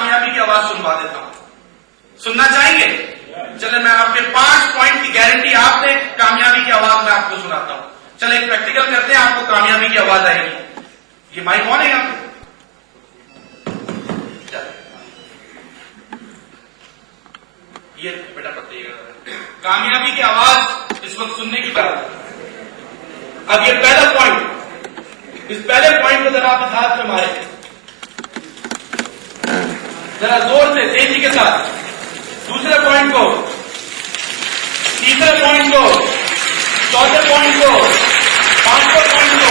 कामयाबी की आवाज सुनवा देता हूं। सुनना चाहेंगे? चले मैं आपके 5 पॉइंट की गारंटी आपने कामयाबी की आवाज में आपको सुनाता हूं। चले एक प्रैक्टिकल करते हैं, आपको कामयाबी की आवाज आएगी। ये माइक ऑन है यहाँ पे? ये बेटा पकड़िएगा। कामयाबी की आवाज इस वक्त सुनने की बात है। अब ये पहला पॉइंट, इस पहले पॉइंट को जरा आप इस हाथ में मारे, जरा जोर से तेजी के साथ। दूसरे पॉइंट को, तीसरे पॉइंट को, चौथे पॉइंट को, पांचवें पॉइंट को।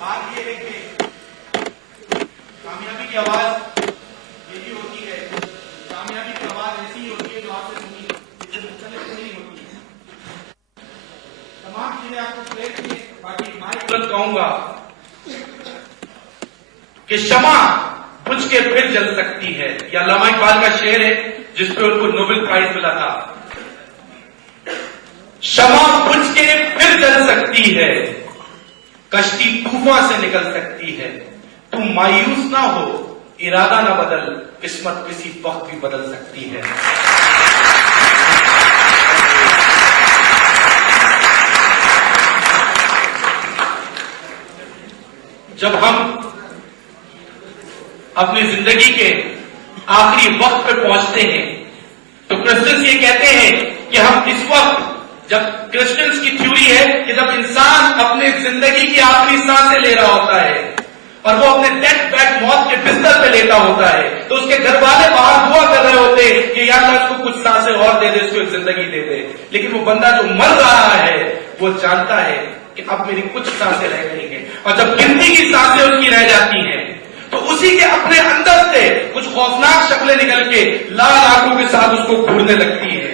आप ये देखिए, कामयाबी की आवाज यही होती है। कामयाबी की आवाज ऐसी ही होती है जो आपने सुनी, इससे मुख्तलिफ नहीं होती है। तमाम चीजें आपको प्ले की, बाकी माइक तुरंत कहूंगा कि क्षमा बुझ के फिर जल सकती है। यह अल्लामा इकबाल का शेर है जिसपे उनको नोबेल प्राइज मिला था। क्षमा बुझ के फिर जल सकती है, कश्ती तूफान से निकल सकती है। तुम मायूस ना हो, इरादा ना बदल, किस्मत किसी वक्त भी बदल सकती है। जब हम अपनी जिंदगी के आखिरी वक्त पे पहुंचते हैं तो क्रिश्चियंस ये कहते हैं कि हम इस वक्त, जब क्रिश्चियंस की थ्योरी है कि जब इंसान अपनी जिंदगी की आखिरी सांसें ले रहा होता है और वो अपने डेथ बेड, मौत के बिस्तर पे लेटा होता है, तो उसके घर वाले बाहर दुआ कर रहे होते हैं कि यार अल्लाह इसको कुछ सांसें और दे दे, इसको एक जिंदगी दे दे। लेकिन वो बंदा जो मर रहा है वो जानता है कि अब मेरी कुछ सांसें रह गई हैं, और जब गिनती की सांसें उसकी रह जाती हैं तो उसी के अपने अंदर से कुछ खौफनाक शक्लें निकल के लाल आंखों के साथ उसको घूरने लगती है।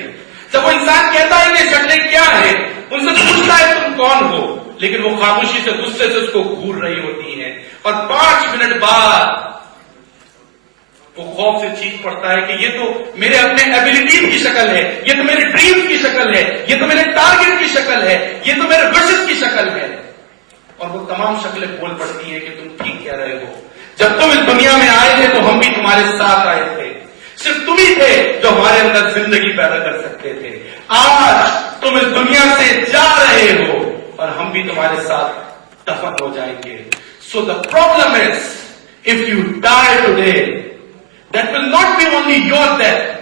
जब वो इंसान कहता है कि शक्लें क्या है, उनसे पूछता है तुम कौन हो, लेकिन वो खामोशी से, गुस्से से उसको घूर रही होती है। और 5 मिनट बाद वो खौफ से चीख पड़ता है कि ये तो मेरे अपने एबिलिटीज की शक्ल है, ये तो मेरे ड्रीम्स की शक्ल है, ये तो मेरे टारगेट की शक्ल है, ये तो मेरे विशेस की शक्ल है। और वो तमाम शक्लें बोल पड़ती हैं कि तुम ठीक कह रहे हो, जब तुम इस दुनिया में आए थे तो हम भी तुम्हारे साथ आए थे, सिर्फ तुम ही थे जो हमारे अंदर जिंदगी पैदा कर सकते थे। आज तुम इस दुनिया से जा रहे हो और हम भी तुम्हारे साथ दफन हो जाएंगे। So the problem is, if you die today, that will not be only your death,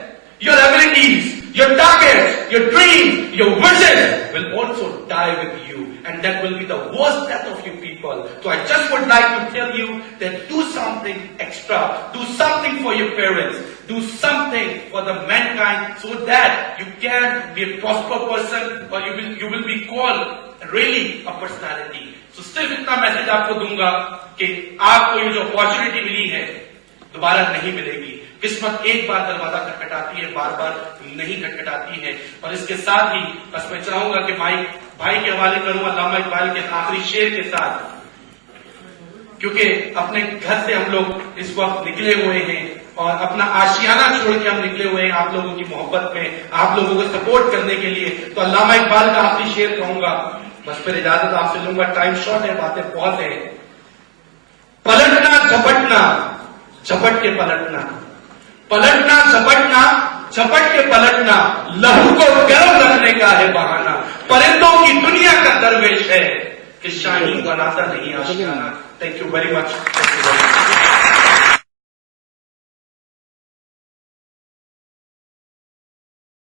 your abilities, your targets, your dreams, your visions will also die with you, and that will be the worst death of you people. So I just would like to tell you that do something extra, do something for your parents, do something for the mankind, so that you can be a prosperous person, or you will be called really a personality. So सिर्फ इतना message आपको दूंगा कि आपको ये जो opportunity मिली है दोबारा नहीं मिलेगी। किस्मत एक बार दरवाजा खटखटाती है, बार बार नहीं खटखटाती है। और इसके साथ ही बस मैं चाहूंगा कि भाई के हवाले करूं अल्लामा इकबाल के आखिरी शेर के साथ, क्योंकि अपने घर से हम लोग इस वक्त निकले हुए हैं और अपना आशियाना छोड़ के हम निकले हुए हैं आप लोगों की मोहब्बत में, आप लोगों को सपोर्ट करने के लिए। तो अल्लामा इकबाल का आखिरी शेर कहूंगा, बस फिर इजाजत आपसे लूंगा, टाइम शॉर्ट है, बातें बहुत है। पलटना झपटना, झपट के पलटना, पलटना झपटना, झपट के पलटना, लहू को गर्म रखने का है बहाना। परिंदों की दुनिया का दरवेश है कि शाहीन बनाता नहीं आशियाना। Thank you very much.